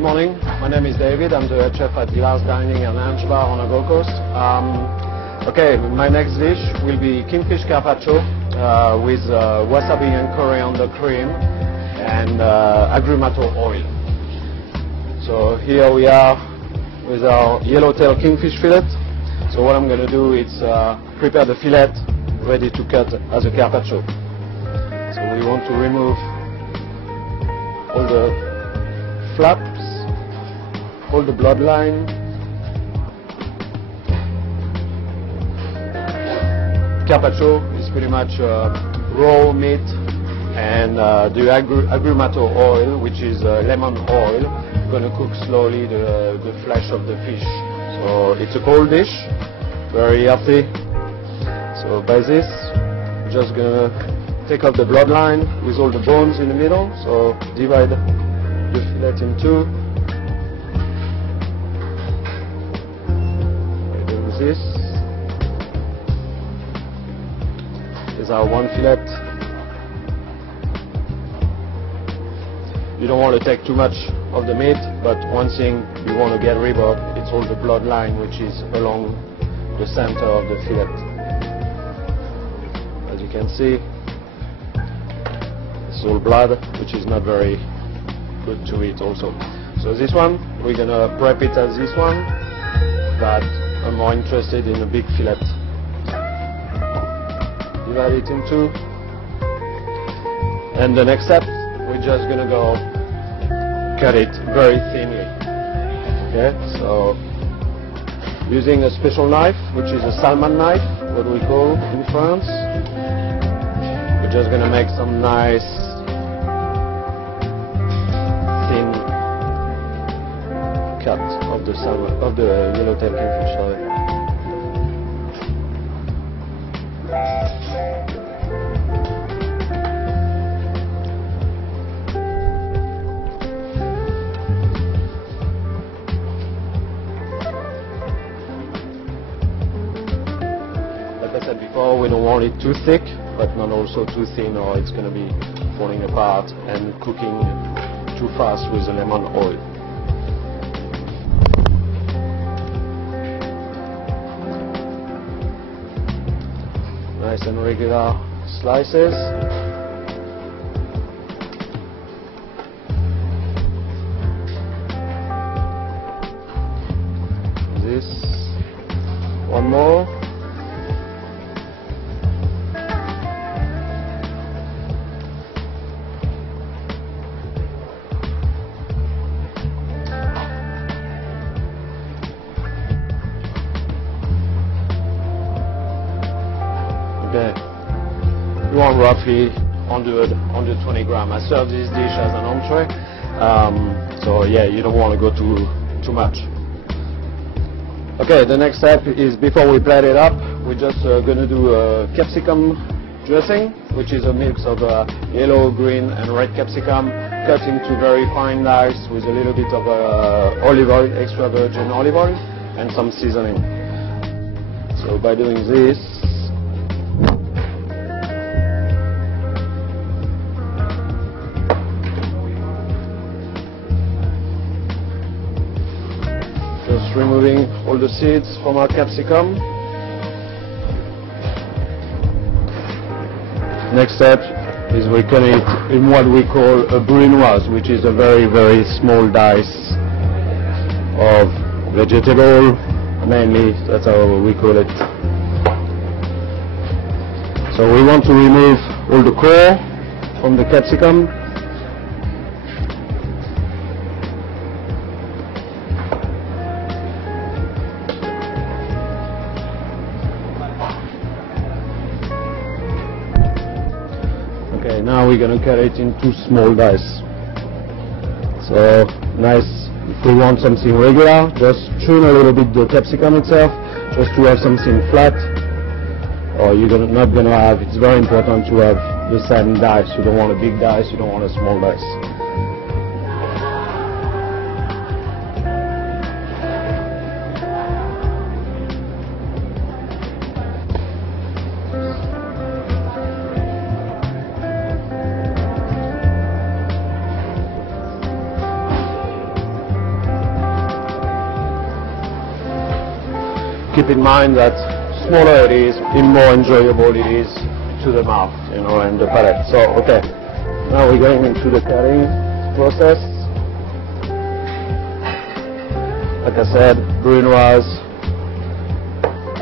Good morning. My name is David. I'm the head chef at Villar's Dining and Lunch Bar on the Gold Coast. Okay, my next dish will be Kingfish Capaccio with wasabi and coriander cream and agrumato oil. So here we are with our yellowtail kingfish fillet. So what I'm going to do is prepare the fillet ready to cut as a carpaccio. So we want to remove all the flaps, all the bloodline. Carpaccio is pretty much raw meat, and the agrumato oil, which is lemon oil, going to cook slowly the flesh of the fish. So it's a cold dish, very healthy. So by this, just going to take out the bloodline with all the bones in the middle. So divide the fillet in two. Do this. This is our one fillet. You don't want to take too much of the meat, but one thing you want to get rid of, it's all the bloodline which is along the center of the fillet. As you can see, it's all blood, which is not very good to eat also. So this one, we're going to prep it as this one, but I'm more interested in a big fillet. Divide it in two. And the next step, we're just going to go cut it very thinly. Okay, so using a special knife, which is a salmon knife, what we call in France. We're just going to make some nice thin cut of the salmon, of the yellowtail kingfish. Sorry. Like I said before, we don't want it too thick, but not also too thin, or it's going to be falling apart and cooking too fast with the lemon oil. Nice and regular slices. This one more. Okay. You want roughly 120 grams. I serve this dish as an entree, so yeah, you don't want to go too much. Okay, the next step is, before we plate it up, we're just going to do a capsicum dressing, which is a mix of yellow, green and red capsicum cut into very fine dice with a little bit of olive oil, extra virgin olive oil, and some seasoning. So by doing this, just removing all the seeds from our capsicum. Next step is we cut it in what we call a brunoise, which is a very, very small dice of vegetable, mainly, that's how we call it. So we want to remove all the core from the capsicum. Okay, now we're going to cut it into small dice. So nice, if we want something regular, just trim a little bit the capsicum itself, just to have something flat, or you're not going to have, it's very important to have the same dice. You don't want a big dice, you don't want a small dice. keep in mind that smaller it is, the more enjoyable it is to the mouth, you know, and the palate. So, okay, now we're going into the cutting process. Like I said, brunoise,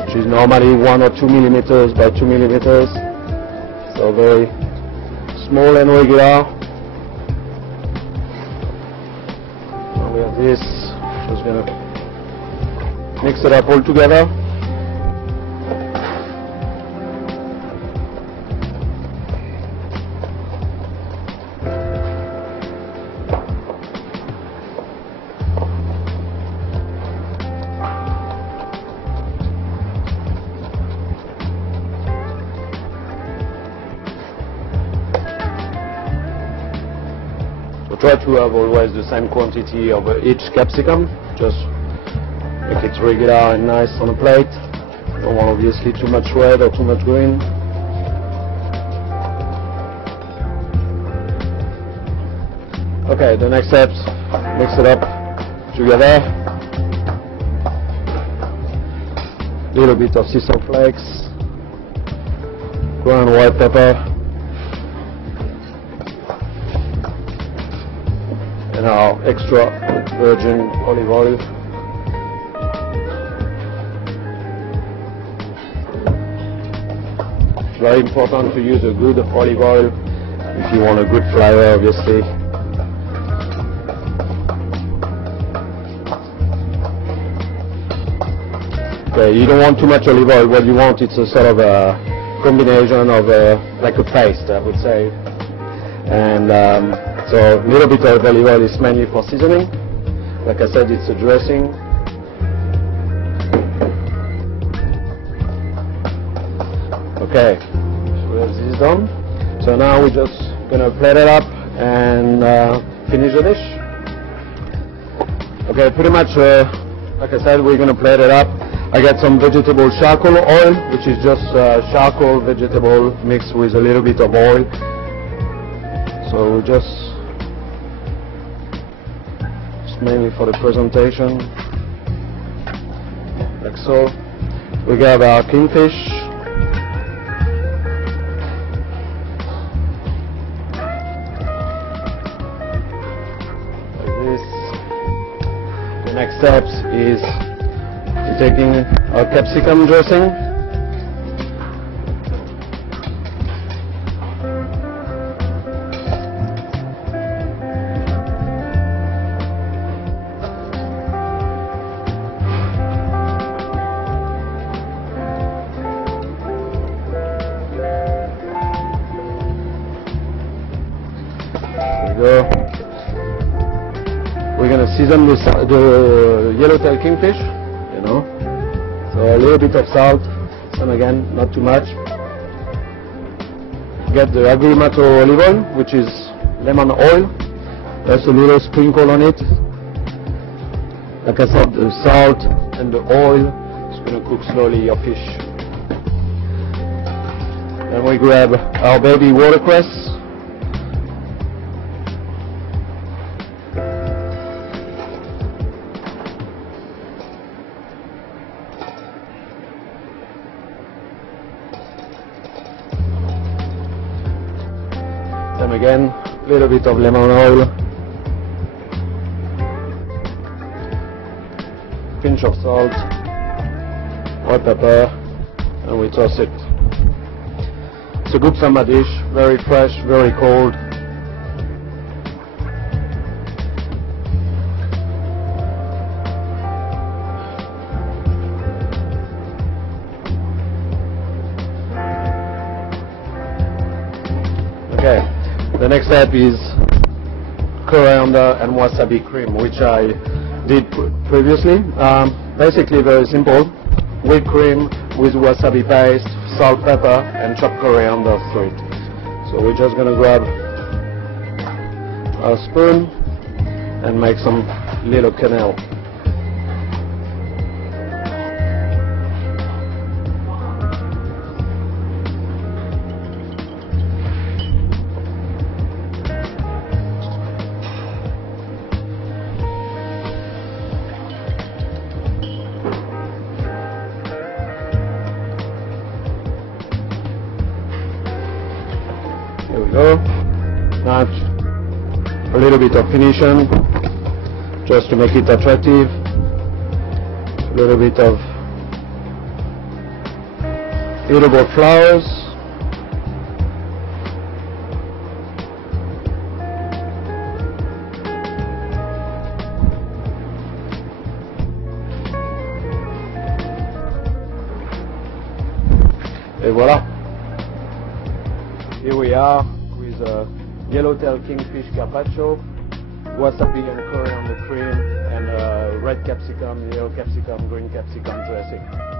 which is normally 1 or 2 millimeters by 2 millimeters, so very small and regular. Now we have this, just gonna mix it up all together. Try to have always the same quantity of each capsicum, just make it regular and nice on the plate. Don't want obviously too much red or too much green. Okay, the next steps, mix it up together. Little bit of sea salt flakes, ground white pepper, and our extra virgin olive oil. It's very important to use a good olive oil if you want a good flavor, obviously. Okay, you don't want too much olive oil. What you want is a sort of a combination of like a paste, I would say. And so a little bit of olive oil is mainly for seasoning. Like I said, it's a dressing. Okay, so this is done. So now we're just gonna plate it up and finish the dish. Okay, pretty much, like I said, we're gonna plate it up. I got some vegetable charcoal oil, which is just charcoal vegetable mixed with a little bit of oil. So we just mainly for the presentation, like so. We got our kingfish, like this. The next steps is taking our capsicum dressing. We're going to season the yellowtail kingfish, you know, so a little bit of salt, and again, not too much. Get the agrumato olive oil, which is lemon oil. There's a little sprinkle on it. Like I said, the salt and the oil is going to cook slowly your fish. Then we grab our baby watercress. Then again, a little bit of lemon oil, pinch of salt, white pepper, and we toss it. It's a good summer dish, very fresh, very cold. Okay. The next step is coriander and wasabi cream, which I did previously. Basically very simple. Whipped cream with wasabi paste, salt, pepper, and chopped coriander through it. So we're just going to grab a spoon and make some little canal. Now a little bit of finishing, just to make it attractive. A little bit of edible flowers. Et voilà. Here we are with a yellowtail Kingfish Capaccio, wasabi and coriander cream, and red capsicum, yellow capsicum, green capsicum dressing.